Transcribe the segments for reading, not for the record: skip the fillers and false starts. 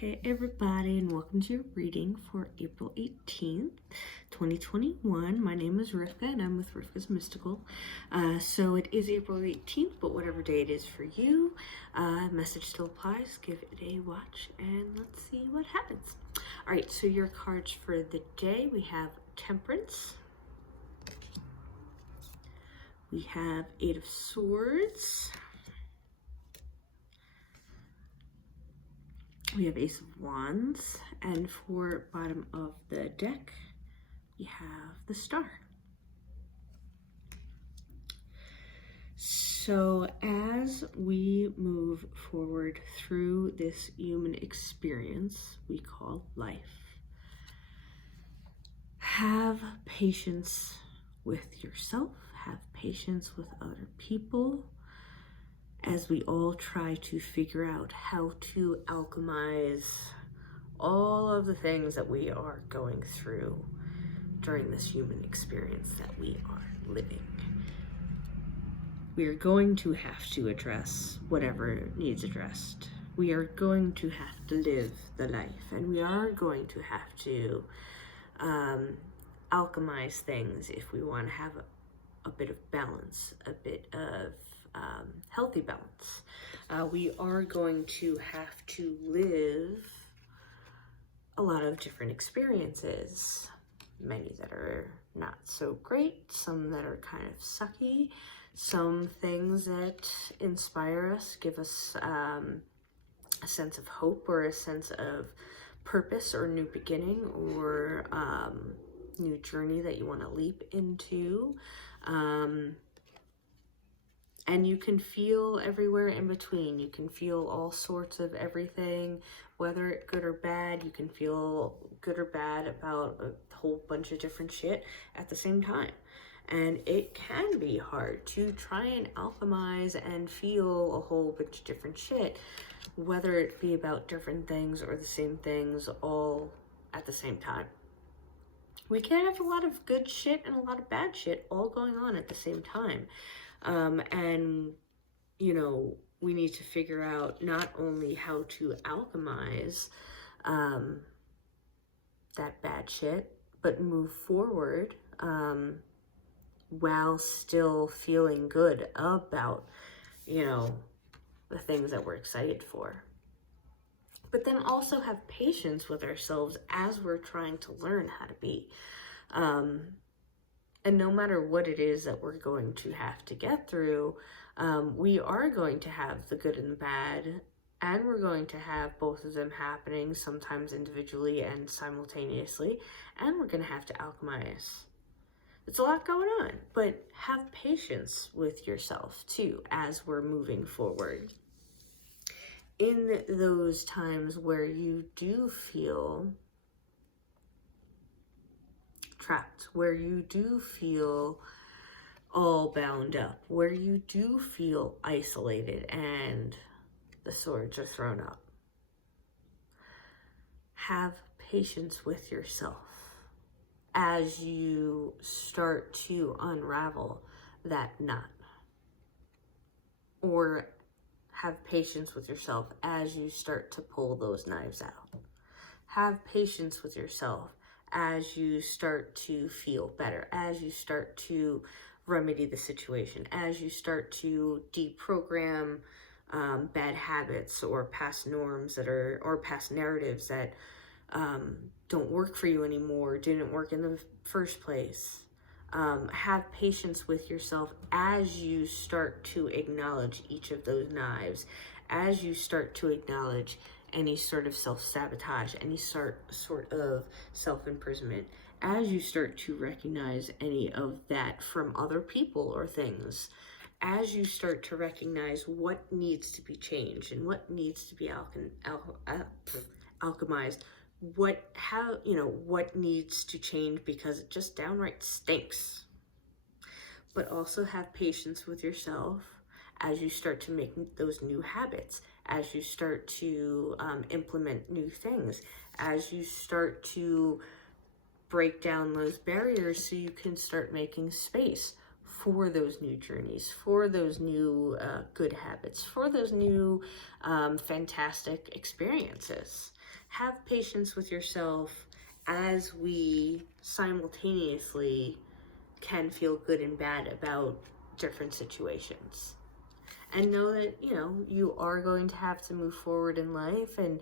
Hey everybody, and welcome to your reading for April 18th, 2021. My name is Rivka and I'm with Rivka's Mystical. So it is April 18th, but whatever day it is for you, message still applies. Give it a watch and let's see what happens. All right, so your cards for the day, we have Temperance. We have Eight of Swords. We have Ace of Wands, and for bottom of the deck, we have the Star. So as we move forward through this human experience we call life, have patience with yourself, have patience with other people, as we all try to figure out how to alchemize all of the things that we are going through during this human experience that we are living. We are going to have to address whatever needs addressed. We are going to have to live the life, and we are going to have to alchemize things if we want to have a bit of balance, a bit of healthy balance. We are going to have to live a lot of different experiences, many that are not so great, some that are kind of sucky, some things that inspire us, give us a sense of hope or a sense of purpose or new beginning or new journey that you want to leap into. And you can feel everywhere in between. You can feel all sorts of everything, whether it's good or bad. You can feel good or bad about a whole bunch of different shit at the same time. And it can be hard to try and alchemize and feel a whole bunch of different shit, whether it be about different things or the same things all at the same time. We can have a lot of good shit and a lot of bad shit all going on at the same time. And, you know, we need to figure out not only how to alchemize that bad shit, but move forward while still feeling good about, you know, the things that we're excited for. But then also have patience with ourselves as we're trying to learn how to be. And no matter what it is that we're going to have to get through, we are going to have the good and the bad, and we're going to have both of them happening, sometimes individually and simultaneously, and we're going to have to alchemize. It's a lot going on, but have patience with yourself too as we're moving forward. In those times where you do feel trapped, where you do feel all bound up, where you do feel isolated and the swords are thrown up, have patience with yourself as you start to unravel that knot, or have patience with yourself as you start to pull those knives out. Have patience with yourself as you start to feel better, as you start to remedy the situation, as you start to deprogram bad habits or past norms that are, or past narratives that don't work for you anymore, didn't work in the first place. Have patience with yourself as you start to acknowledge each of those knives, as you start to acknowledge any sort of self-sabotage, any sort of self-imprisonment, as you start to recognize any of that from other people or things, as you start to recognize what needs to be changed and what needs to be alchemized, what needs to change because it just downright stinks. But also have patience with yourself as you start to make those new habits, as you start to implement new things, as you start to break down those barriers so you can start making space for those new journeys, for those new good habits, for those new fantastic experiences. Have patience with yourself as we simultaneously can feel good and bad about different situations. And know that, you are going to have to move forward in life. And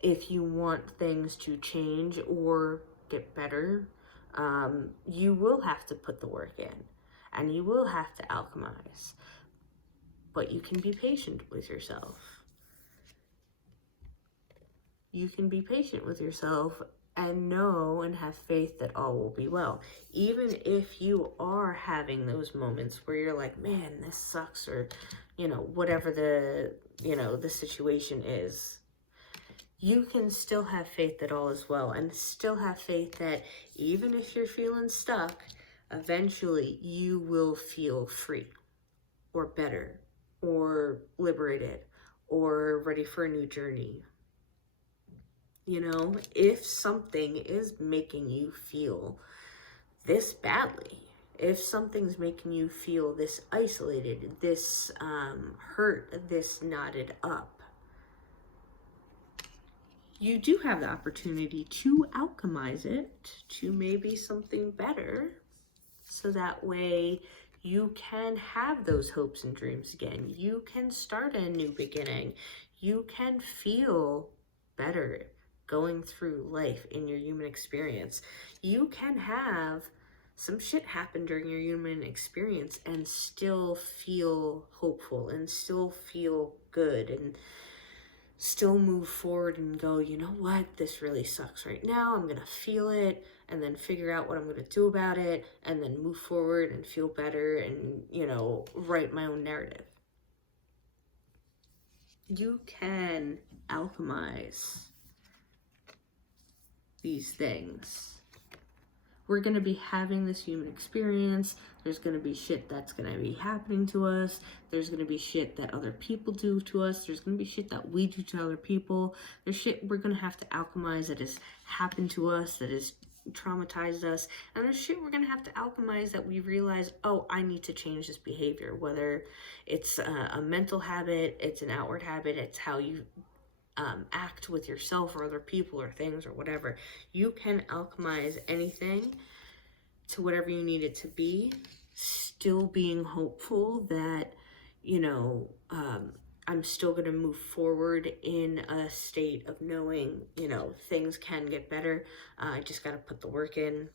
if you want things to change or get better, you will have to put the work in and you will have to alchemize. But you can be patient with yourself. You can be patient with yourself and know and have faith that all will be well. Even if you are having those moments where you're like, man, this sucks, or, whatever the situation is, you can still have faith that all is well, and still have faith that even if you're feeling stuck, eventually you will feel free or better or liberated or ready for a new journey. If something is making you feel this badly, if something's making you feel this isolated, this hurt, this knotted up, you do have the opportunity to alchemize it to maybe something better, so that way you can have those hopes and dreams again. You can start a new beginning. You can feel better going through life in your human experience. You can have some shit happen during your human experience and still feel hopeful and still feel good and still move forward and go, you know what, this really sucks right now. I'm going to feel it and then figure out what I'm going to do about it and then move forward and feel better and, write my own narrative. You can alchemize these things. We're going to be having this human experience. There's going to be shit that's going to be happening to us. There's going to be shit that other people do to us. There's going to be shit that we do to other people. There's shit we're going to have to alchemize that has happened to us, that has traumatized us. And there's shit we're going to have to alchemize that we realize, oh, I need to change this behavior. Whether it's a mental habit, it's an outward habit, it's how you act with yourself or other people or things or whatever. You can alchemize anything to whatever you need it to be, still being hopeful that, I'm still going to move forward in a state of knowing, things can get better. I just got to put the work in,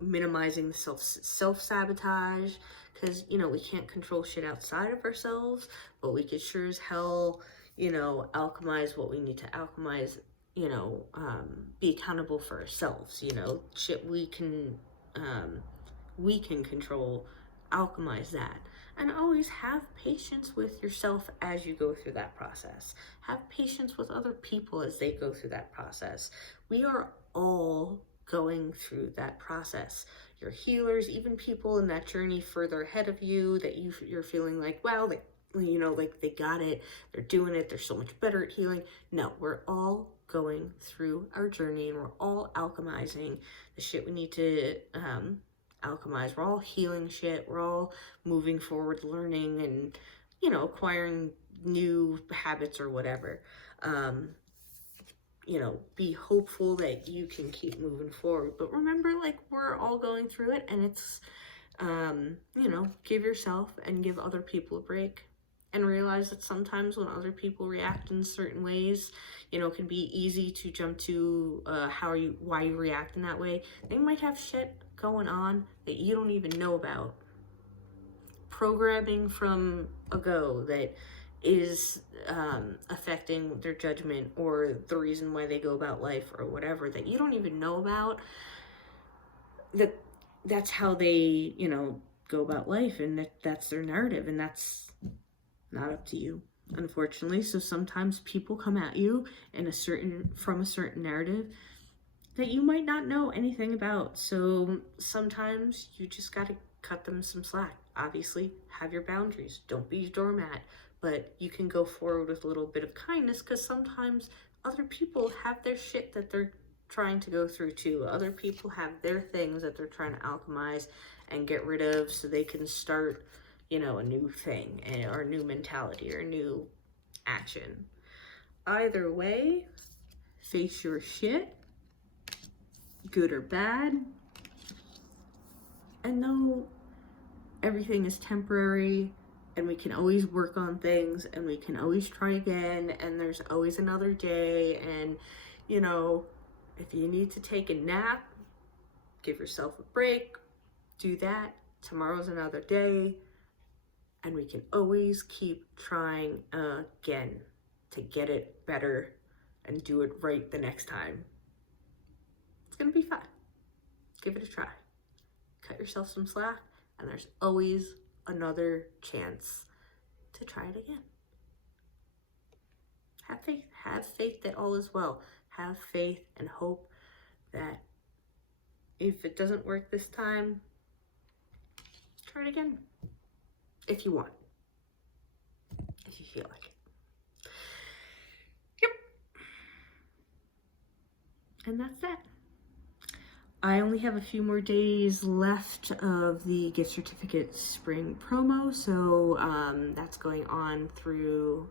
minimizing self-sabotage, because, we can't control shit outside of ourselves, but we could sure as hell, alchemize what we need to alchemize, be accountable for ourselves, shit we can control, alchemize that. And always have patience with yourself as you go through that process. Have patience with other people as they go through that process. We are all going through that process. Your healers, even people in that journey further ahead of you that you're feeling like, wow, like they got it, they're doing it, they're so much better at healing. No, we're all going through our journey and we're all alchemizing the shit we need to alchemize. We're all healing shit. We're all moving forward, learning and, acquiring new habits or whatever. Be hopeful that you can keep moving forward. But remember, we're all going through it, and it's, give yourself and give other people a break. And realize that sometimes when other people react in certain ways, it can be easy to jump to why you react in that way. They might have shit going on that you don't even know about. Programming from ago that is affecting their judgment or the reason why they go about life or whatever that you don't even know about. That's how they, go about life, and that's their narrative, and that's not up to you, unfortunately. So sometimes people come at you from a certain narrative that you might not know anything about. So sometimes you just got to cut them some slack. Obviously, have your boundaries. Don't be a doormat, but you can go forward with a little bit of kindness, because sometimes other people have their shit that they're trying to go through too. Other people have their things that they're trying to alchemize and get rid of so they can start, a new thing or a new mentality or a new action. either way, face your shit, good or bad, and know everything is temporary, and we can always work on things, and we can always try again, and there's always another day. And you know, if you need to take a nap, give yourself a break, do that. Tomorrow's another day, and we can always keep trying again to get it better and do it right the next time. It's gonna be fun. Give it a try. Cut yourself some slack, and there's always another chance to try it again. Have faith. Have faith that all is well. Have faith and hope that if it doesn't work this time, try it again. If you want. If you feel like it. Yep. And that's that. I only have a few more days left of the gift certificate spring promo, so that's going on through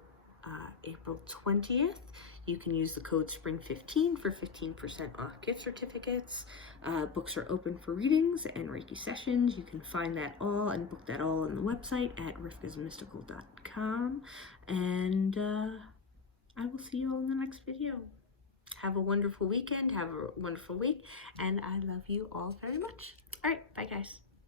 April 20th. You can use the code SPRING15 for 15% off gift certificates. Books are open for readings and Reiki sessions. You can find that all and book that all on the website at rivkasmystical.com. And I will see you all in the next video. Have a wonderful weekend, have a wonderful week, and I love you all very much. All right, bye guys.